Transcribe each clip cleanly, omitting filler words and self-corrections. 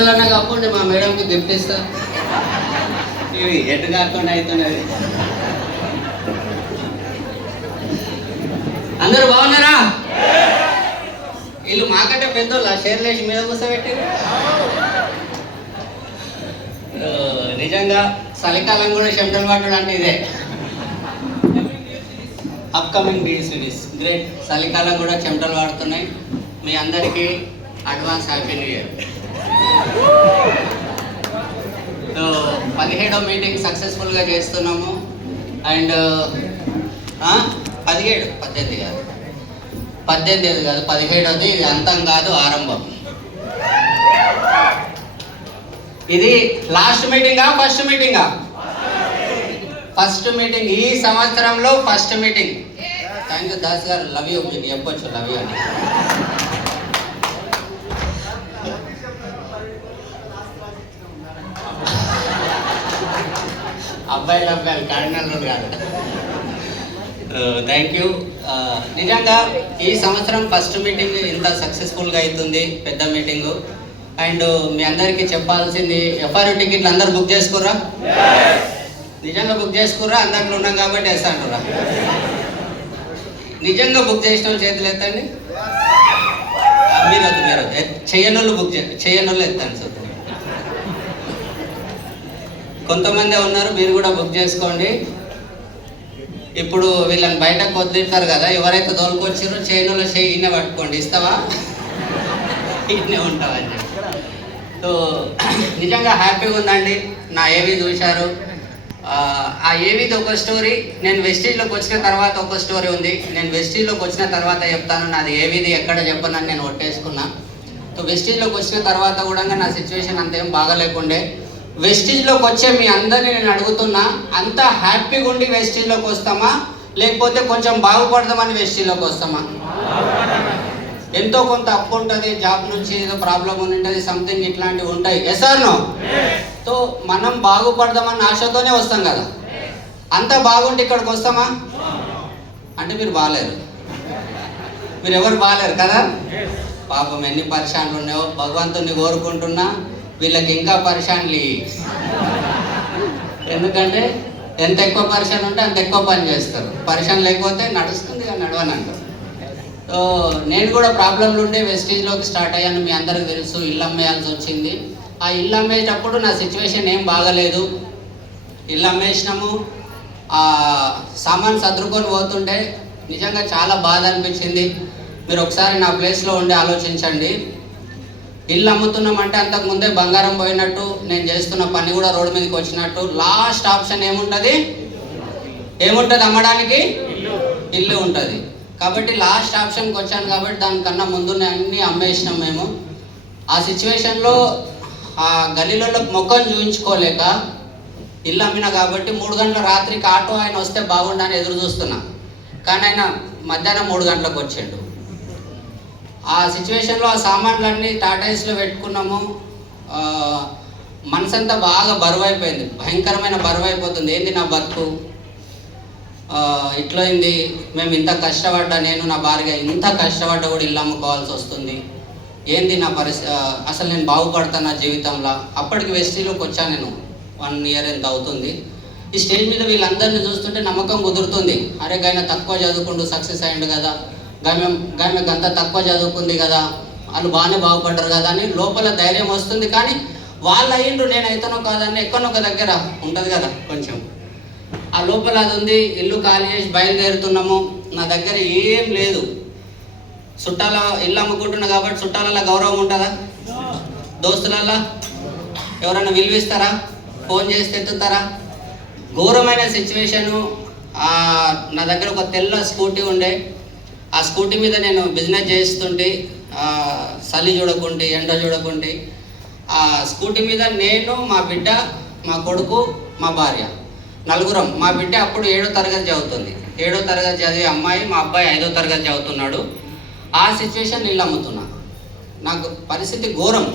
చేతులన్నా కాకుండా మా మేడంకి గిఫ్ట్ ఇస్తా. ఇవి ఎటు కాకుండా అవుతున్నది. అందరూ బాగున్నారా? వీళ్ళు మాకంటే పెద్దోళ్ళ షేర్లేసి మీద కూర్చోబెట్టి. నిజంగా చలికాలం కూడా చెమటలు పట్టడం అంటే ఇదే. Upcoming days great. చలికాలం కూడా చెమటలు పడుతున్నాయి. మీ అందరికీ అడ్వాన్స్ హ్యాపీ న్యూ ఇయర్. 17వ మీటింగ్ సక్సెస్ఫుల్గా చేస్తున్నాము. అండ్ 18 కాదు 17ది. ఇది అంతం కాదు, ఆరంభం. ఇది లాస్ట్ మీటింగా ఫస్ట్ మీటింగా? First meeting. ఈ సంవత్సరంలో first meeting. Thank you Das గారు. Love you. మీకు చెప్పొచ్చు లవ్ యూ అని. అబ్బాయిలు కార్డినల్ కాదు. Thank you. నిజంగా ఈ సంవత్సరం ఫస్ట్ మీటింగ్ ఇంత సక్సెస్ఫుల్గా అవుతుంది, పెద్ద మీటింగు. అండ్ మీ అందరికీ చెప్పాల్సింది, ఎఫ్ఆర్యూ టికెట్లు అందరు బుక్ చేసుకుర్రా? నిజంగా బుక్ చేసుకుర్రా? అందరిలో ఉన్నాం కాబట్టి వేస్తాంటురా. నిజంగా బుక్ చేసిన వాళ్ళు చేతులు ఎత్తండి. మీరు చేయనోళ్ళు చేయనోళ్ళు ఎత్తండి. సార్ కొంతమంది ఉన్నారు, మీరు కూడా బుక్ చేసుకోండి. ఇప్పుడు వీళ్ళని బయటకు వదిలిస్తారు కదా, ఎవరైతే తోలుకొచ్చారో చేయనోళ్ళు చేయనే పట్టుకోండి. ఇస్తావా? ఇన్నే ఉంటావని చెప్పి. సో నిజంగా హ్యాపీగా ఉందండి. నా ఏవి చూశారు. ఆ ఏవిది ఒక స్టోరీ. నేను వెస్టీజ్లోకి వచ్చిన తర్వాత ఒక స్టోరీ ఉంది. నేను వెస్టీజ్లోకి వచ్చిన తర్వాత చెప్తాను. నాది ఏవిది ఎక్కడ చెప్పనని నేను ఒట్టేసుకున్నా. సో వెస్టీజ్లోకి వచ్చిన తర్వాత కూడా నా సిచ్యువేషన్ అంతేం బాగాలేకుండే. వెస్టీజ్లోకి వచ్చే మీ అందరినీ నేను అడుగుతున్నా, అంత హ్యాపీగా ఉండి వెస్టీజ్లోకి వస్తామా, లేకపోతే కొంచెం బాగుపడదామని వెస్టీజ్లోకి వస్తామా? ఎంతో కొంత అప్పు ఉంటుంది, జాబ్ నుంచి ఏదో ప్రాబ్లం ఉంటుంది, సంథింగ్ ఇట్లాంటివి ఉంటాయి. Yes are no? సో మనం బాగుపడదామన్న ఆశతోనే వస్తాం కదా. అంత బాగుంటే ఇక్కడికి వస్తామా? అంటే మీరు బాగాలేరు. మీరు ఎవరు బాగాలేరు కదా. పాపం ఎన్ని పరిశాన్లు ఉన్నాయో. భగవంతుని కోరుకుంటున్నా వీళ్ళకి ఇంకా పరిశాన్లు. ఎందుకంటే ఎంత ఎక్కువ పరిశాన్ ఉంటే అంత ఎక్కువ పని చేస్తారు. పరిశాన్ లేకపోతే నడుస్తుంది కానీ నడవని అంటారు. సో నేను కూడా ప్రాబ్లంలు ఉండే వెస్టీజ్లోకి స్టార్ట్ అయ్యాను. మీ అందరికి తెలుసు. ఇల్లు అమ్మేయాల్సి వచ్చింది. ఆ ఇల్లు అమ్మేటప్పుడు నా సిచ్యువేషన్ ఏం బాగలేదు. ఇల్లు అమ్మేసినాము. సామాన్ సర్దుకొని పోతుంటే నిజంగా చాలా బాధ అనిపించింది. మీరు ఒకసారి నా ప్లేస్లో ఉండి ఆలోచించండి. ఇల్లు అమ్ముతున్నామంటే అంతకుముందే బంగారం పోయినట్టు, నేను చేస్తున్న పని కూడా రోడ్డు మీదకి వచ్చినట్టు. లాస్ట్ ఆప్షన్ ఏముంటుంది? అమ్మడానికి ఇల్లు ఉంటుంది. కాబట్టి లాస్ట్ ఆప్షన్కి వచ్చాను కాబట్టి దానికన్నా ముందునే అన్నీ అమ్మేసినాం మేము. ఆ సిచ్యువేషన్లో ఆ గల్లీలలో మొక్కను చూపించుకోలేక ఇల్లు అమ్మినా కాబట్టి 3 గంటల రాత్రికి ఆటో ఆయన వస్తే బాగుండని ఎదురు చూస్తున్నా. కానీ ఆయన మధ్యాహ్నం 3 గంటలకు వచ్చాడు. ఆ సిచ్యువేషన్లో ఆ సామాన్లన్నీ టాటాయిస్లో పెట్టుకున్నాము. మనసంతా బాగా బరువు అయిపోయింది. భయంకరమైన బరువు అయిపోతుంది. ఏంది నా బతుకు ఇట్లయింది, మేము ఇంత కష్టపడ్డా, నేను నా భార్య ఇంత కష్టపడ్డా కూడా ఇల్లు అమ్ముకోవాల్సి వస్తుంది. ఏంది నా పరిస్థితి, అసలు నేను బాగుపడతాను నా జీవితంలో. అప్పటికి వెస్టీలోకి వచ్చాను నేను. 1 ఇయర్ ఎంత అవుతుంది. ఈ స్టేజ్ మీద వీళ్ళందరినీ చూస్తుంటే నమ్మకం కుదురుతుంది. అరే గాయన తక్కువ చదువుకుంటూ సక్సెస్ అయ్యిండు కదా, గామె గంత తక్కువ చదువుకుంది కదా, వాళ్ళు బాగానే బాగుపడ్డారు కదా అని లోపల ధైర్యం వస్తుంది. కానీ వాళ్ళు అయ్యిండ్రు, నేను అయితేనో కాదని ఎక్కడొక దగ్గర ఉంటుంది కదా కొంచెం. ఆ లోపల అది ఉంది. ఇల్లు ఖాళీ చేసి బయలుదేరుతున్నాము. నా దగ్గర ఏం లేదు. చుట్టాల ఇల్లు అమ్ముకుంటున్నా కాబట్టి చుట్టాలలో గౌరవం ఉంటుందా? దోస్తులల్లో ఎవరైనా విలువిస్తారా? ఫోన్ చేస్తే ఎత్తుతారా? ఘోరమైన సిచ్యువేషను. నా దగ్గర ఒక తెల్ల స్కూటీ ఉండే. ఆ స్కూటీ మీద నేను బిజినెస్ చేస్తుంటే చలి చూడకుంటే ఎండ చూడకుంటే ఆ స్కూటీ మీద నేను, మా బిడ్డ, మా కొడుకు, మా భార్య, నలుగురం. మా బిడ్డ అప్పుడు 7వ తరగతి చదువుతుంది. 7వ తరగతి చదివే అమ్మాయి, మా అబ్బాయి 5వ తరగతి చదువుతున్నాడు. ఆ సిచ్యువేషన్ ఇల్లు అమ్ముతున్నా. నాకు పరిస్థితి ఘోరం.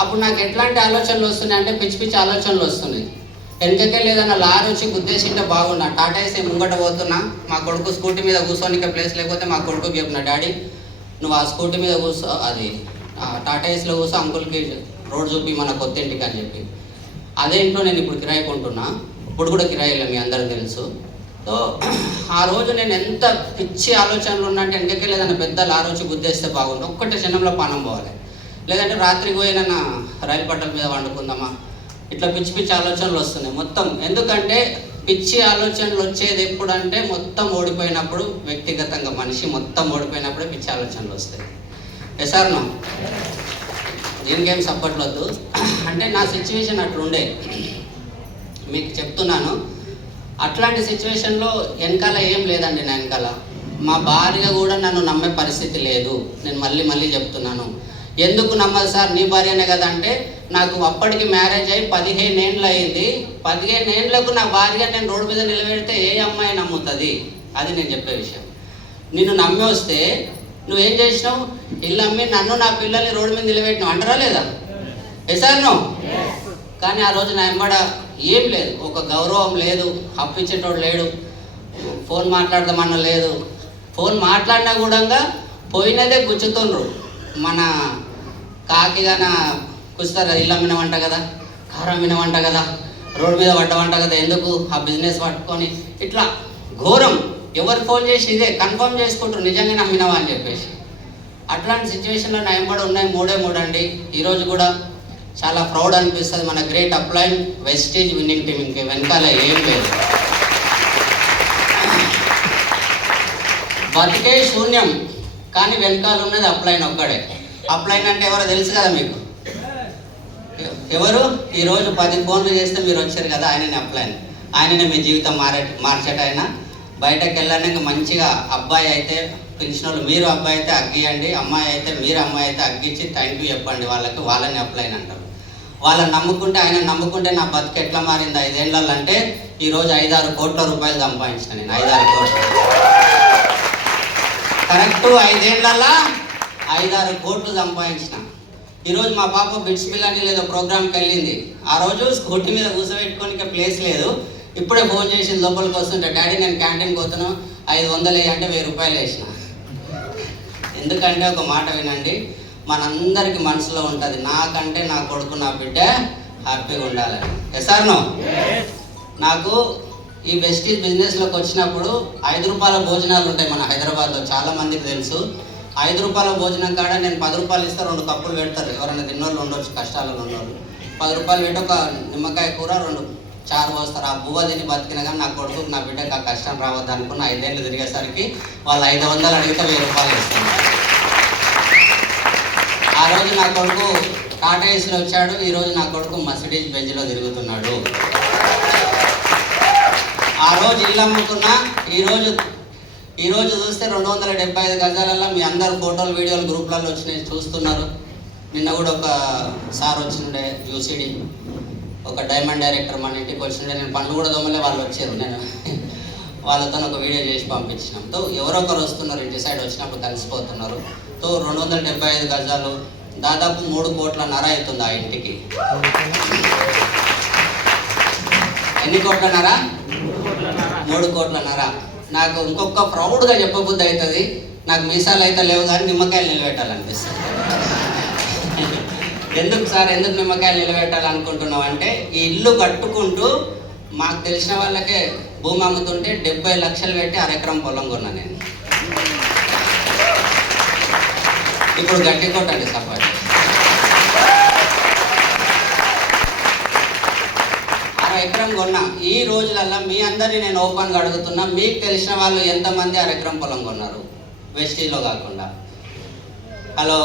అప్పుడు నాకు ఎట్లాంటి ఆలోచనలు వస్తున్నాయి అంటే పిచ్చి పిచ్చి ఆలోచనలు వస్తున్నాయి. వెనకకే లేదన్నా లారీ వచ్చి గుద్దేసింటే బాగున్నా. టాటా ఏసీ ముంగట పోతున్నా. మా కొడుకు స్కూటీ మీద కూర్చోనిక ప్లేస్ లేకపోతే మా కొడుకు చెప్పిన, డాడీ నువ్వు ఆ స్కూటీ మీద కూర్చో, అది టాటా ఏసీలో కూర్చో, అంకుల్కి రోడ్ చూపి మన కొత్త ఇంటికి అని చెప్పి. అదే ఇంట్లో నేను ఇప్పుడు కిరాయి కొంటున్నా, ఇప్పుడు కూడా కిరాయిలే మీ అందరికీ తెలుసు. సో ఆ రోజు నేను ఎంత పిచ్చి ఆలోచనలు ఉన్నా అంటే వెనకకే లేదన్నా పెద్దలు ఆ రోజు గుద్దేస్తే బాగుండు, ఒక్కటే క్షణంలో పానం పోవాలి, లేదంటే రాత్రికి పోయినా రైలు పట్టాల మీద వండుకుందామా, ఇట్లా పిచ్చి పిచ్చి ఆలోచనలు వస్తున్నాయి మొత్తం. ఎందుకంటే పిచ్చి ఆలోచనలు వచ్చేది ఎప్పుడంటే మొత్తం ఓడిపోయినప్పుడు, వ్యక్తిగతంగా మనిషి మొత్తం ఓడిపోయినప్పుడే పిచ్చి ఆలోచనలు వస్తాయి. ఎసార్నో దీనికేం సపోర్ట్లొద్దు. అంటే నా సిచ్యువేషన్ అట్లుండే మీకు చెప్తున్నాను. అట్లాంటి సిచ్యువేషన్లో వెనకాల ఏం లేదండి, నా వెనకాల మా భార్య కూడా నన్ను నమ్మే పరిస్థితి లేదు. నేను మళ్ళీ చెప్తున్నాను. ఎందుకు నమ్మదు సార్, నీ భార్యనే కదా అంటే, నాకు అప్పటికి మ్యారేజ్ అయ్యి 15 ఏళ్ళు అయింది. 15 ఏళ్లకు నా భార్య నేను రోడ్డు మీద నిలబెడితే ఏ అమ్మాయి నమ్ముతుంది? అది నేను చెప్పే విషయం. నిన్ను నమ్మి వస్తే నువ్వేం చేసినావు? ఇల్లు అమ్మి నన్ను నా పిల్లల్ని రోడ్డు మీద నిలబెట్టినావు అంటారా లేదా? ఎసార్నో? కానీ ఆ రోజు నా వెంబడ ఏం లేదు, ఒక గౌరవం లేదు, అప్పించేటోడు లేడు, ఫోన్ మాట్లాడదామన్న లేదు. ఫోన్ మాట్లాడినా కూడా పోయినదే గుచ్చుతుండ్రు. మన కాకిగాన కూర్చుతారు, ఇల్లు అమ్మినవంట కదా, కారం అమ్మినవంట కదా, రోడ్డు మీద పడ్డవంట కదా, ఎందుకు ఆ బిజినెస్ పట్టుకొని ఇట్లా ఘోరం. ఎవరు ఫోన్ చేసి ఇదే కన్ఫర్మ్ చేసుకుంటారు నిజంగా నమ్మినావా అని చెప్పేసి. అట్లాంటి సిచ్యువేషన్లో నా వెంబడి ఉన్నాయి 3 అండి. ఈరోజు కూడా చాలా ప్రౌడ్ అనిపిస్తుంది. మన గ్రేట్ అప్లైన్ వెస్టేజ్ విన్నింగ్ టీమ్, ఇంకే వెనకాల ఏం లేదు. బతికే శూన్యం, కానీ వెనకాల ఉన్నది అప్లైన్ ఒక్కడే. అప్లైన్ అంటే ఎవరో తెలుసు కదా మీకు? ఎవరు? ఈరోజు 10 ఫోన్లు చేస్తే మీరు వచ్చారు కదా, ఆయననే అప్లైన్. ఆయననే మీ జీవితం మార్చేట ఆయన. బయటకు వెళ్ళాక మంచిగా అబ్బాయి అయితే పిలిచిన వాళ్ళు మీరు అబ్బాయి అయితే అగ్గియండి, అమ్మాయి అయితే మీరు అమ్మాయి అయితే అగ్గిచ్చి థ్యాంక్ యూ చెప్పండి వాళ్ళకి, వాళ్ళని అప్లైన్ అంటారు. వాళ్ళని నమ్ముకుంటే, ఆయన నమ్ముకుంటే నా బతుకు ఎట్లా మారింది 5 ఏళ్ళల్లో అంటే, ఈరోజు 5-6 కోట్ల రూపాయలు సంపాదించిన నేను. 5-6 కోట్లు కరెక్ట్. 5 ఏళ్ళల్లో 5-6 కోట్లు సంపాదించిన. ఈరోజు మా పాప బిట్స్ బిల్లని లేదో ప్రోగ్రామ్కి వెళ్ళింది. ఆ రోజు స్కూటీ మీద కూర్చోబెట్టుకోనికి ప్లేస్ లేదు. ఇప్పుడే ఫోన్ చేసి లోపలికి వస్తుంటే, డాడీ నేను క్యాంటీన్కి పోతాను 500 అంటే 1000 రూపాయలు వేసిన. ఎందుకంటే ఒక మాట వినండి, మనందరికి మనసులో ఉంటుంది, నాకంటే నా కొడుకు నా బిడ్డ హ్యాపీగా ఉండాలని. ఎసార్నో? నాకు ఈ వెస్టీజ్ బిజినెస్లోకి వచ్చినప్పుడు 5 రూపాయల భోజనాలు ఉంటాయి మన హైదరాబాద్లో, చాలా మందికి తెలుసు. 5 రూపాయల భోజనం కాడ నేను 10 రూపాయలు ఇస్తే 2 కప్పులు పెడతారు. ఎవరైనా తిన్నోళ్ళు ఉండొచ్చు, కష్టాలలో ఉన్నోళ్ళు. 10 రూపాయలు పెట్టి ఒక నిమ్మకాయ కూర 2 చారు పోస్తారు. ఆ బువ్వ తిని బతికినా కానీ నా కొడుకు నా బిడ్డకు ఆ కష్టం రావద్దు అనుకున్న 5 ఏళ్ళు తిరిగేసరికి వాళ్ళు 500 అడిగితే 1000 రూపాయలు ఇస్తున్నారు. ఆ రోజు నా కొడుకు టాటా ఏసీలో వచ్చాడు, ఈరోజు నా కొడుకు మర్సిడీస్ బెంజ్లో తిరుగుతున్నాడు. ఆ రోజు ఇల్లు అమ్ముకున్నా, ఈరోజు చూస్తే 275 గజాలలో మీ అందరు ఫోటోలు వీడియోలు గ్రూప్లలో వచ్చినాయి, చూస్తున్నారు. నిన్న కూడా ఒక సార్ వచ్చిండే యూసీడీ, ఒక డైమండ్ డైరెక్టర్ మన ఇంటికి వచ్చిండే. నేను పనులు కూడా దొమ్మలే, వాళ్ళు వచ్చారు, నేను వాళ్ళతో ఒక వీడియో చేసి పంపించినాం. తో ఎవరో ఒకరు వస్తున్నారు, ఇంటి సైడ్ వచ్చినప్పుడు కలిసిపోతున్నారు. తో 275 గజాలు దాదాపు 3 కోట్లన్నర అవుతుంది ఆ ఇంటికి. ఎన్ని కోట్లన్నర? 3 కోట్లన్నర. నాకు ఇంకొక ప్రౌడ్గా చెప్పబుద్ధి అవుతుంది, నాకు మీసాలు అయితే లేవు కానీ నిమ్మకాయలు నిలబెట్టాలనిపిస్తుంది. ఎందుకు సార్, ఎందుకు నిమ్మకాయలు నిలబెట్టాలనుకుంటున్నావు అంటే, ఈ ఇల్లు కట్టుకుంటూ మాకు తెలిసిన వాళ్ళకే భూమి అమ్ముతుంటే 70 లక్షలు పెట్టి 1/2 ఎకరం పొలం కొన్నా నేను. ఇప్పుడు గట్టి కొట్టండి సపోర్ట్. 1/2 ఎకరం కొన్నా. ఈ రోజులల్లో మీ అందరినీ నేను ఓపెన్గా అడుగుతున్నా, మీకు తెలిసిన వాళ్ళు ఎంతమంది 1/2 ఎకరం పొలం కొన్నారు వెస్టీజ్లో కాకుండా? హలో,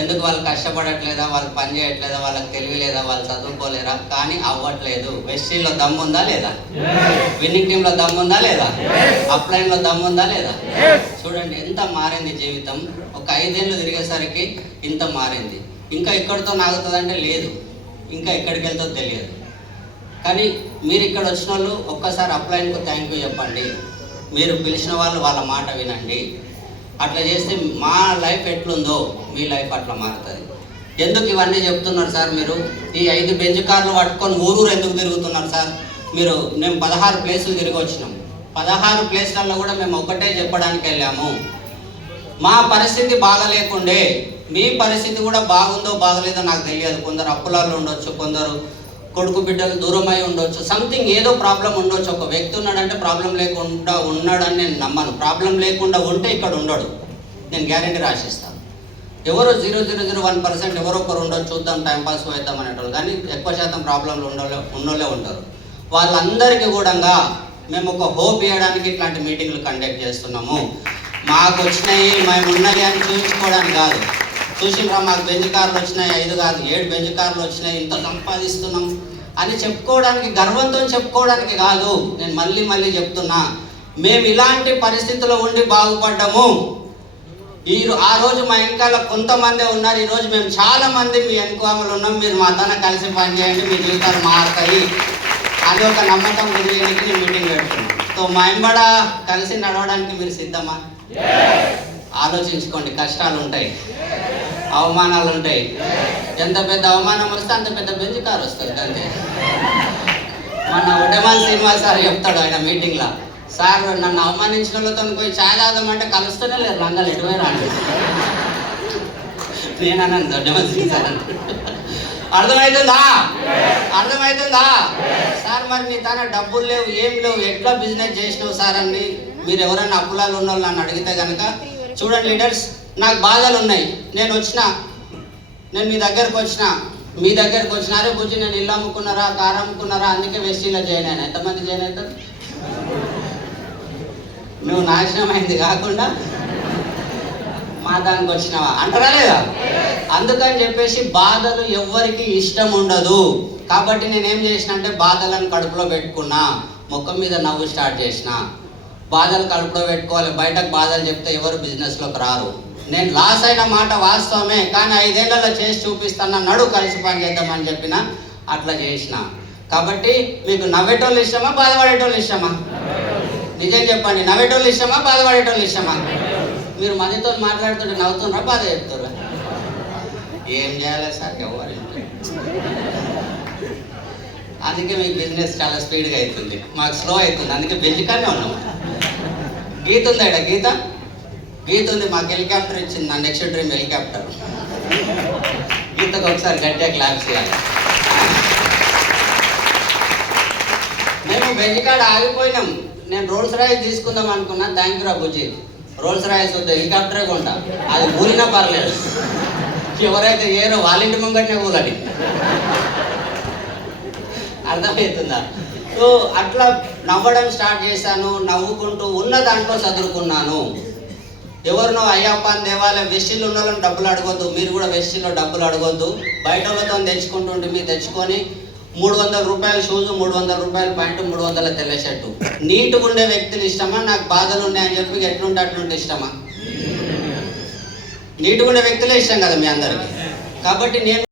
ఎందుకు? వాళ్ళు కష్టపడట్లేదా, వాళ్ళు పని చేయట్లేదా, వాళ్ళకి తెలియలేదా, వాళ్ళు చదువుకోలేరా? కానీ అవ్వట్లేదు. వెస్టీజ్లో దమ్ముందా లేదా? విన్నింగ్ టీంలో దమ్ముందా లేదా? అప్లైన్లో దమ్ముందా లేదా? చూడండి ఎంత మారింది జీవితం. ఒక 5 ఏళ్ళు తిరిగేసరికి ఇంత మారింది. ఇంకా ఇక్కడితో నాగుతుందంటే లేదు, ఇంకా ఎక్కడికి వెళ్తుందో తెలియదు. కానీ మీరు ఇక్కడ వచ్చిన వాళ్ళు ఒక్కసారి అప్లైన్కు థ్యాంక్ యూ చెప్పండి. మీరు పిలిచిన వాళ్ళు వాళ్ళ మాట వినండి. అట్లా చేస్తే మా లైఫ్ ఎట్లుందో మీ లైఫ్ అట్లా మారుతుంది. ఎందుకు ఇవన్నీ చెప్తున్నారు సార్? మీరు ఈ 5 బెంజ్ కార్లు పట్టుకొని ఊరూరు ఎందుకు తిరుగుతున్నారు సార్? మేము 16 ప్లేసులు తిరిగి వచ్చినాం. 16 ప్లేస్లలో కూడా మేము ఒక్కటే చెప్పడానికి వెళ్ళాము, మా పరిస్థితి బాగలేకుండే మీ పరిస్థితి కూడా బాగుందో బాగలేదో నాకు తెలియదు. కొందరు అప్పులాల్లో ఉండొచ్చు, కొందరు కొడుకు బిడ్డలు దూరమై ఉండొచ్చు, సంథింగ్ ఏదో ప్రాబ్లం ఉండొచ్చు. ఒక వ్యక్తి ఉన్నాడంటే ప్రాబ్లం లేకుండా ఉన్నాడని నేను నమ్మను. ప్రాబ్లం లేకుండా ఉంటే ఇక్కడ ఉండడు, నేను గ్యారెంటీ రాసిస్తాను. ఎవరో 0.001% ఎవరో ఒకరు ఉండొచ్చు, చూద్దాం టైంపాస్ వేద్దాం అనేటోళ్ళు, కానీ ఎక్కువ శాతం ప్రాబ్లంలు ఉన్నోళ్ళే ఉంటారు. వాళ్ళందరికీ కూడా మేము ఒక హోప్ ఇవ్వడానికి ఇట్లాంటి మీటింగ్లు కండక్ట్ చేస్తున్నాము. మాకు వచ్చినాయి మేము ఉన్నది అని చూపించుకోవడానికి కాదు. చూసినరా మాకు బెంజ్ కార్లు వచ్చినాయి, 5 కాదు 7 బెంజ్ కార్లు వచ్చినాయి, ఇంత సంపాదిస్తున్నాం అని చెప్పుకోవడానికి, గర్వంతో చెప్పుకోవడానికి కాదు. నేను మళ్ళీ చెప్తున్నా, మేము ఇలాంటి పరిస్థితుల్లో ఉండి బాగుపడ్డాము. ఆ రోజు మా వెనకాల కొంతమంది ఉన్నారు, ఈరోజు మేము చాలా మంది మీ వెనుకలు ఉన్నాం. మీరు మాతోనే కలిసి పనిచేయండి, మీ జీవితాలు మారుతాయి అని ఒక నమ్మకం గురించి నేను మీటింగ్ పెడుతున్నాను. సో మా వెంబడ కలిసి నడవడానికి మీరు సిద్ధమా? ఆలోచించుకోండి. కష్టాలు ఉంటాయి, అవమానాలు ఉంటాయి. ఎంత పెద్ద అవమానం వస్తే అంత పెద్ద బెంజ్ కారు వస్తుంది అంతే. మన ఉడమాన్ శ్రీనివాస్ సార్ చెప్తాడు ఆయన మీటింగ్లో, సార్ నన్ను అవమానించిన వాళ్ళతో పోయి ఛాయ్ తాగుదామంటే కలుస్తూనే లేరు, లంగాలు ఎటువై రాండి. నేను అన్నాను ఉడమాన్ శ్రీనివాస్ సార్, అర్థమవుతుందా సార్? మరి నీ తన డబ్బులు లేవు, ఏం లేవు, ఎట్లా బిజినెస్ చేసినావు సార్ అని మీరు ఎవరైనా అప్పులాలు ఉన్న వాళ్ళు నన్ను అడిగితే కనుక, చూడండి లీడర్స్, నాకు బాధలు ఉన్నాయి. నేను మీ దగ్గరకు వచ్చిన అరే బుజ్జి నేను ఇల్లు అమ్ముకున్నారా, కారు అమ్ముకున్నారా, అందుకే వెస్టీలో జాయిన్ అయినా. ఎంతమంది జాయిన్ అవుతారు? నువ్వు నాశనం అయింది కాకుండా మా దానికి వచ్చినావా అంటారా లేదా? అందుకని చెప్పేసి బాధలు ఎవ్వరికి ఇష్టం ఉండదు. కాబట్టి నేనేం చేసిన అంటే బాధలను కడుపులో పెట్టుకున్నా, ముఖం మీద నవ్వు స్టార్ట్ చేసిన. బాధలు కడుపులో పెట్టుకోవాలి, బయటకు బాధలు చెప్తే ఎవరు బిజినెస్లోకి రారు. నేను లాస్ అయిన మాట వాస్తవమే, కానీ 5 ఏళ్లలో చేసి చూపిస్తాను, నడు కలిసి పని చేద్దామని చెప్పిన, అట్లా చేసిన. కాబట్టి మీకు నవ్వేటోళ్ళు ఇష్టమా, బాధపడేటోళ్ళు ఇష్టమా? నిజం చెప్పండి, నవ్వేటోళ్ళు ఇష్టమా, బాధపడేటోళ్ళు ఇష్టమా? మీరు మందితో మాట్లాడుతుంటే నవ్వుతున్నారా, బాధ చెప్తారా? ఏం చేయాలి సార్ ఎవరు? అందుకే మీకు బిజినెస్ చాలా స్పీడ్గా అవుతుంది, మాకు స్లో అవుతుంది. అందుకే బెంజ్కానే ఉన్నాము. గీత ఉందా ఇక్కడ? గీత ఉంది, మాకు హెలికాప్టర్ ఇచ్చింది, నా నెక్స్ట్ డ్రీమ్ హెలికాప్టర్. గీతకు ఒకసారి గట్టిగా క్లాప్స్ చేయాలి. మేము బెంజ్కాడ ఆగిపోయినాం. నేను రోల్స్ రాయిస్ తీసుకుందాం అనుకున్నా, థ్యాంక్ యూ రా బుజ్జి, రోల్స్ రాయిస్ వద్దు, హెలికాప్టరే కొంటా, అది కూలినా పర్లేదు. ఎవరైతే ఏరో వాళ్ళ ఇంటి ముంగట్నే కూలని. అర్థమవుతుందా? సో అట్లా నవ్వడం స్టార్ట్ చేశాను, నవ్వుకుంటూ ఉన్న దాంట్లో చదువుకున్నాను. ఎవరినో అయ్యప్ప అని దేవాలయం వెస్టీలు ఉన్న వాళ్ళని డబ్బులు అడగొద్దు, మీరు కూడా వెస్టీలో డబ్బులు అడగొద్దు. బయట వాళ్ళతో తెచ్చుకుంటుంటే మీరు తెచ్చుకొని 300 రూపాయల షూజు, 300 రూపాయల ప్యాంటు, 300 తెల్ల షర్టు. నీట్గా ఉండే వ్యక్తులు ఇష్టమా, నాకు బాధలు ఉన్నాయని చెప్పి ఎట్లుంటే అట్లుంటే ఇష్టమా? నీట్గా ఉండే వ్యక్తులే ఇష్టం కదా మీ అందరికి. కాబట్టి నేను